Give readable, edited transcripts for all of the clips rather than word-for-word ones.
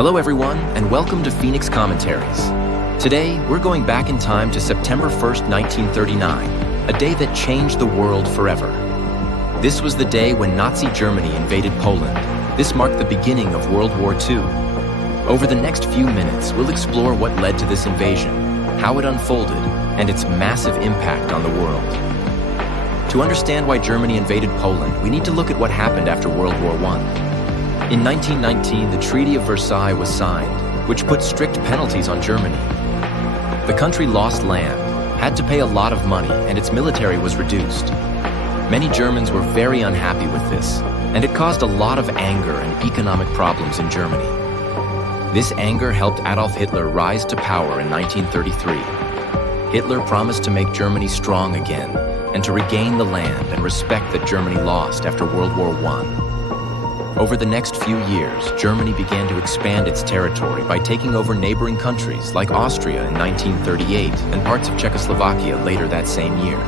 Hello everyone, and welcome to Phoenix Commentaries. Today, we're going back in time to September 1st, 1939, a day that changed the world forever. This was the day when Nazi Germany invaded Poland. This marked the beginning of World War II. Over the next few minutes, we'll explore what led to this invasion, how it unfolded, and its massive impact on the world. To understand why Germany invaded Poland, we need to look at what happened after World War I. In 1919, the Treaty of Versailles was signed, which put strict penalties on Germany. The country lost land, had to pay a lot of money, and its military was reduced. Many Germans were very unhappy with this, and it caused a lot of anger and economic problems in Germany. This anger helped Adolf Hitler rise to power in 1933. Hitler promised to make Germany strong again and to regain the land and respect that Germany lost after World War I. Over the next few years, Germany began to expand its territory by taking over neighboring countries like Austria in 1938 and parts of Czechoslovakia later that same year.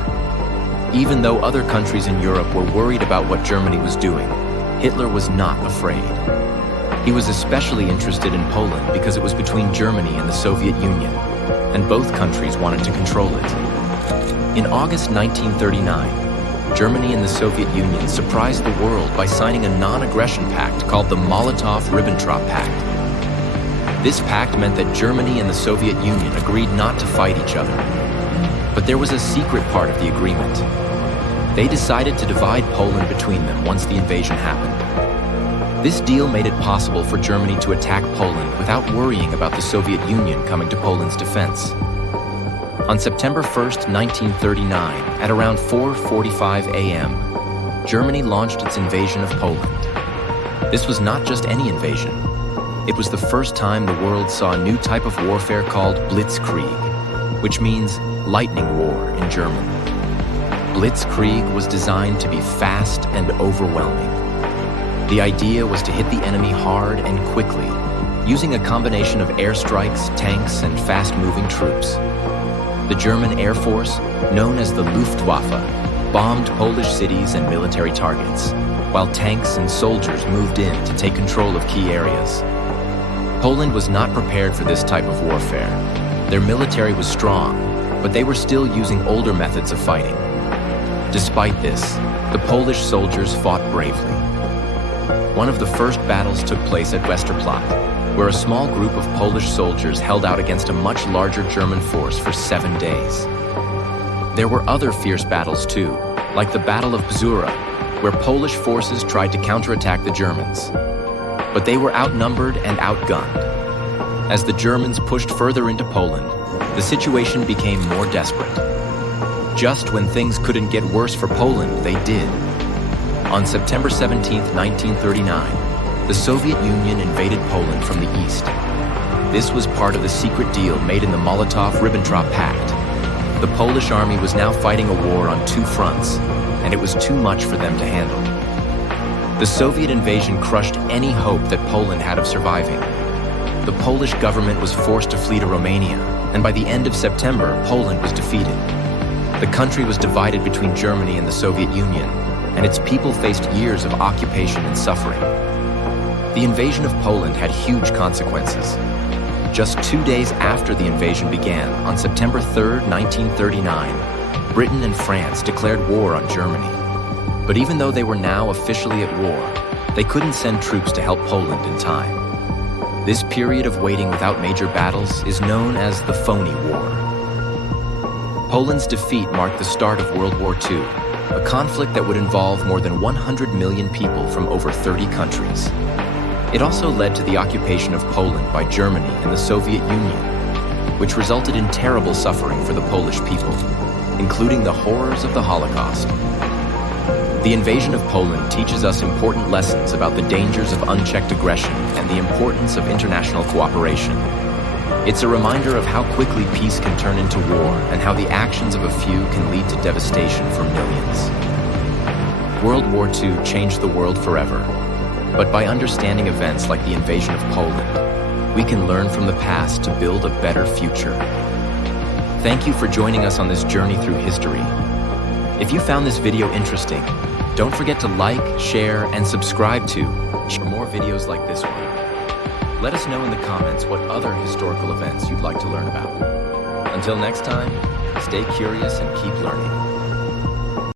Even though other countries in Europe were worried about what Germany was doing, Hitler was not afraid. He was especially interested in Poland because it was between Germany and the Soviet Union, and both countries wanted to control it. In August 1939, Germany and the Soviet Union surprised the world by signing a non-aggression pact called the Molotov-Ribbentrop Pact. This pact meant that Germany and the Soviet Union agreed not to fight each other. But there was a secret part of the agreement. They decided to divide Poland between them once the invasion happened. This deal made it possible for Germany to attack Poland without worrying about the Soviet Union coming to Poland's defense. On September 1st, 1939, at around 4:45 a.m., Germany launched its invasion of Poland. This was not just any invasion. It was the first time the world saw a new type of warfare called Blitzkrieg, which means lightning war in German. Blitzkrieg was designed to be fast and overwhelming. The idea was to hit the enemy hard and quickly, using a combination of airstrikes, tanks, and fast-moving troops. The German Air Force, known as the Luftwaffe, bombed Polish cities and military targets, while tanks and soldiers moved in to take control of key areas. Poland was not prepared for this type of warfare. Their military was strong, but they were still using older methods of fighting. Despite this, the Polish soldiers fought bravely. One of the first battles took place at Westerplatte, where a small group of Polish soldiers held out against a much larger German force for 7 days. There were other fierce battles too, like the Battle of Bzura, where Polish forces tried to counterattack the Germans. But they were outnumbered and outgunned. As the Germans pushed further into Poland, the situation became more desperate. Just when things couldn't get worse for Poland, they did. On September 17, 1939, the Soviet Union invaded Poland from the east. This was part of the secret deal made in the Molotov-Ribbentrop Pact. The Polish army was now fighting a war on two fronts, and it was too much for them to handle. The Soviet invasion crushed any hope that Poland had of surviving. The Polish government was forced to flee to Romania, and by the end of September, Poland was defeated. The country was divided between Germany and the Soviet Union, and its people faced years of occupation and suffering. The invasion of Poland had huge consequences. Just 2 days after the invasion began, on September 3rd, 1939, Britain and France declared war on Germany. But even though they were now officially at war, they couldn't send troops to help Poland in time. This period of waiting without major battles is known as the Phony War. Poland's defeat marked the start of World War II, a conflict that would involve more than 100 million people from over 30 countries. It also led to the occupation of Poland by Germany and the Soviet Union, which resulted in terrible suffering for the Polish people, including the horrors of the Holocaust. The invasion of Poland teaches us important lessons about the dangers of unchecked aggression and the importance of international cooperation. It's a reminder of how quickly peace can turn into war and how the actions of a few can lead to devastation for millions. World War II changed the world forever. But by understanding events like the invasion of Poland, we can learn from the past to build a better future. Thank you for joining us on this journey through history. If you found this video interesting, don't forget to like, share, and subscribe for more videos like this one. Let us know in the comments what other historical events you'd like to learn about. Until next time, stay curious and keep learning.